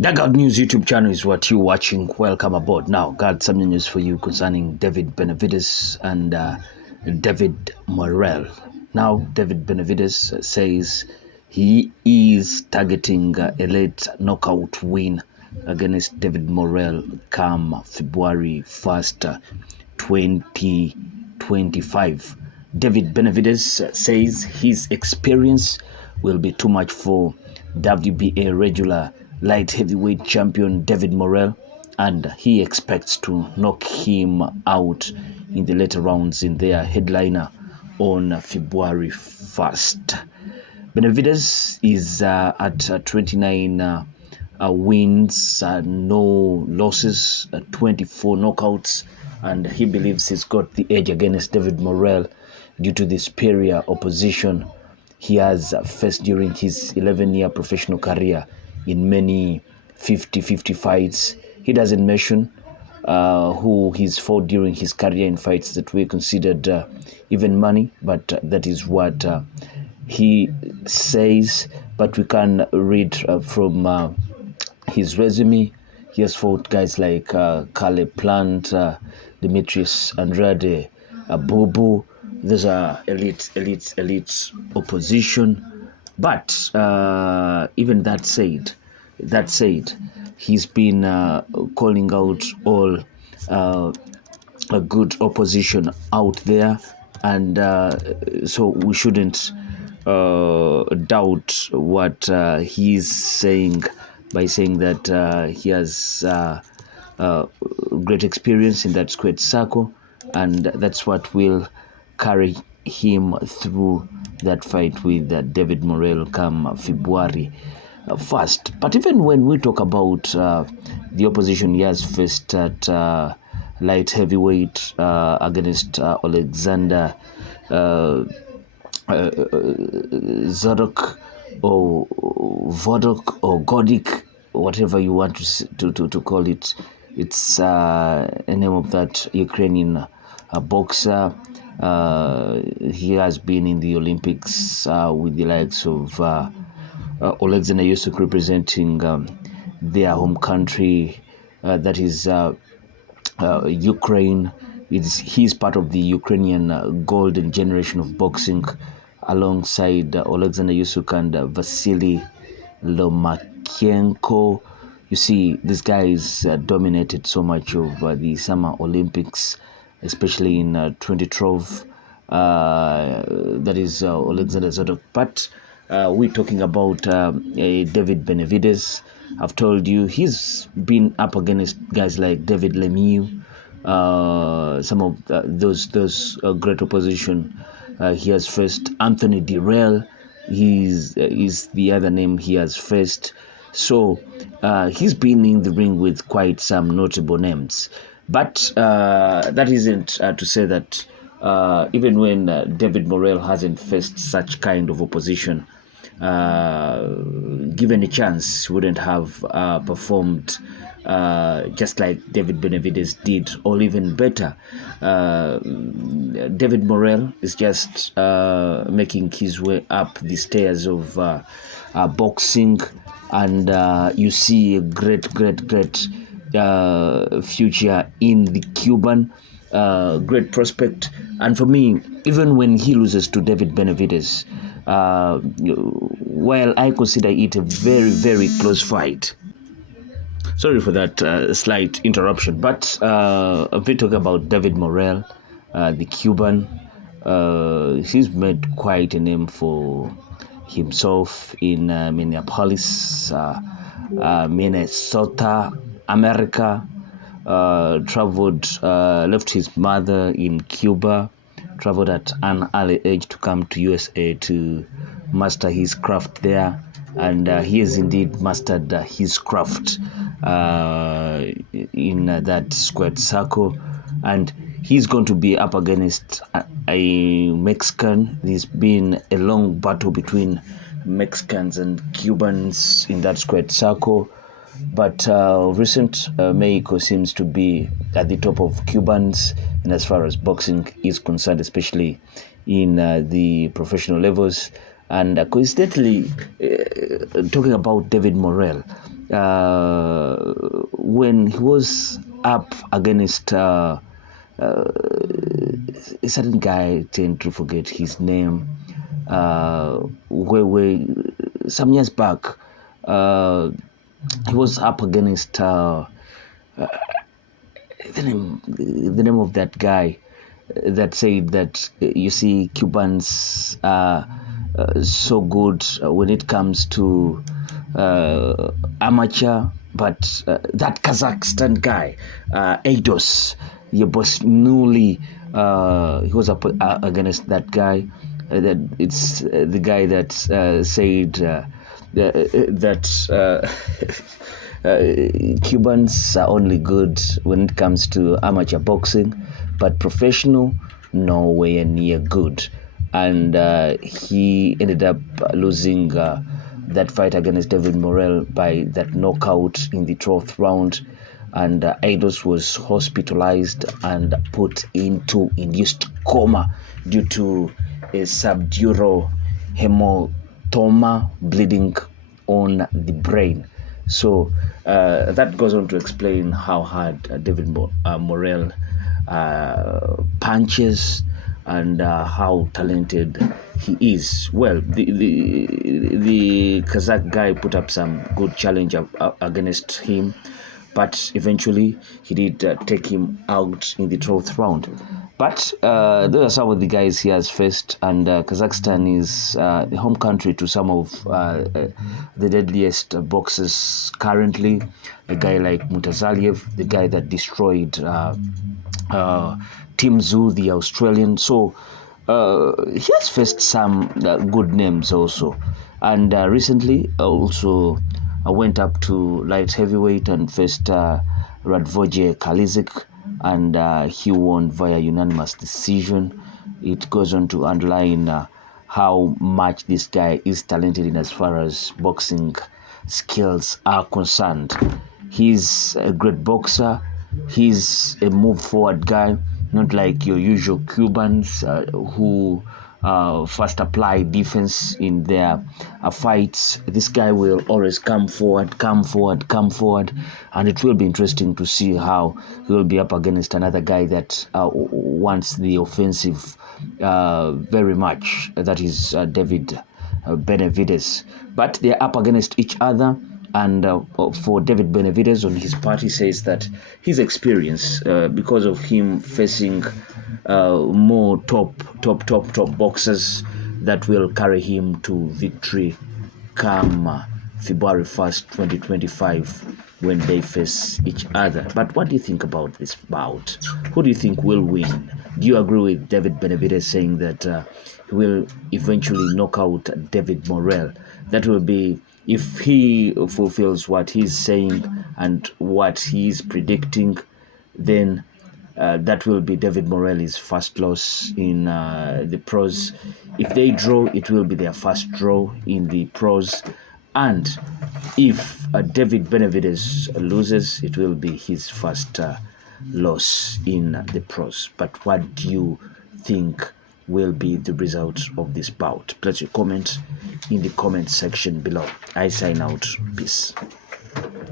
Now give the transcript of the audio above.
Dugout News YouTube channel is what you're watching. Welcome aboard. Now, got some news for you concerning David Benavidez and David Morrell. Now, David Benavidez says he is targeting a late knockout win against David Morrell come February 1st, 2025. David Benavidez says his experience will be too much for WBA regular light heavyweight champion David Morrell, and he expects to knock him out in the later rounds in their headliner on February 1st. Benavidez is at 29 wins, no losses, 24 knockouts, and he believes he's got the edge against David Morrell due to the superior opposition he has faced during his 11-year professional career in many 50-50 fights. He doesn't mention who he's fought during his career in fights that were considered even money, but that is what he says. But we can read from his resume. He has fought guys like Caleb Plant, Demetrius Andrade, Bubu. Those are elite opposition. But even that said, he's been calling out all a good opposition out there, and so we shouldn't doubt what he's saying by saying that he has great experience in that squared circle, and that's what will carry him through that fight with David Morrell come February 1st. But even when we talk about the opposition he has faced at light heavyweight against Alexander Zodok or Vodok or Godik, whatever you want to call it. It's a name of that Ukrainian boxer. He has been in the Olympics with the likes of Alexander Usyk representing their home country, that is Ukraine. He's part of the Ukrainian golden generation of boxing, alongside Alexander Usyk and Vasily Lomachenko. You see, this guy is dominated so much of the Summer Olympics, especially in 2012. That is Alexander Zodok. But we're talking about David Benavidez. I've told you he's been up against guys like David Lemieux, some of those great opposition. He has faced Anthony Dirrell. Is the other name he has faced. So he's been in the ring with quite some notable names. But that isn't to say that even when David Morrell hasn't faced such kind of opposition, given a chance, he wouldn't have performed just like David Benavidez did, or even better. David Morrell is just making his way up the stairs of boxing, and you see a great future in the Cuban, great prospect. And for me, even when he loses to David Benavidez, while I consider it a very close fight. Sorry for that slight interruption, but a bit talking about David Morrell, the Cuban. He's made quite a name for himself in Minneapolis, Minnesota, America. Left his mother in Cuba, traveled at an early age to come to USA to master his craft there, and he has indeed mastered his craft in that squared circle, and he's going to be up against a Mexican. There's been a long battle between Mexicans and Cubans in that squared circle, but recent Mexico seems to be at the top of Cubans, and as far as boxing is concerned, especially in the professional levels. And coincidentally, talking about David Morrell, when he was up against a certain guy, I tend to forget his name, where some years back, he was up against the name of that guy that said that you see Cubans are so good when it comes to amateur, but that Kazakhstan guy, Eidos, Yabosnuli, he was up against that guy. That it's the guy that said that Cubans are only good when it comes to amateur boxing, but professional, nowhere near good. And he ended up losing that fight against David Morrell by that knockout in the 12th round. And Eidos was hospitalized and put into induced coma due to a subdural hematoma, bleeding on the brain. So that goes on to explain how hard David Morrell punches and how talented he is. Well, the Kazakh guy put up some good challenge against him, but eventually he did take him out in the 12th round. But those are some of the guys he has faced, and Kazakhstan is the home country to some of the deadliest boxers currently. A guy like Mutazaliev, the guy that destroyed Tim Tszyu, the Australian. So he has faced some good names also. And recently also went up to light heavyweight and faced Radvoje Kalizik, and he won via unanimous decision. It goes on to underline how much this guy is talented in as far as boxing skills are concerned. He's a great boxer. He's a move forward guy, not like your usual Cubans who first apply defense in their fights. This guy will always come forward, and it will be interesting to see how he will be up against another guy that wants the offensive very much. That is David Benavidez. But they're up against each other. And for David Benavidez, on his part, he says that his experience, because of him facing more top boxers, that will carry him to victory come February 1st, 2025, when they face each other. But what do you think about this bout? Who do you think will win? Do you agree with David Benavidez saying that he will eventually knock out David Morrell? That will be, if he fulfills what he's saying and what he's predicting, then that will be David Morrell's first loss in the pros. If they draw, it will be their first draw in the pros. And if David Benavidez loses, it will be his first loss in the pros. But what do you think will be the result of this bout? Place your comment in the comment section below. I sign out. Peace.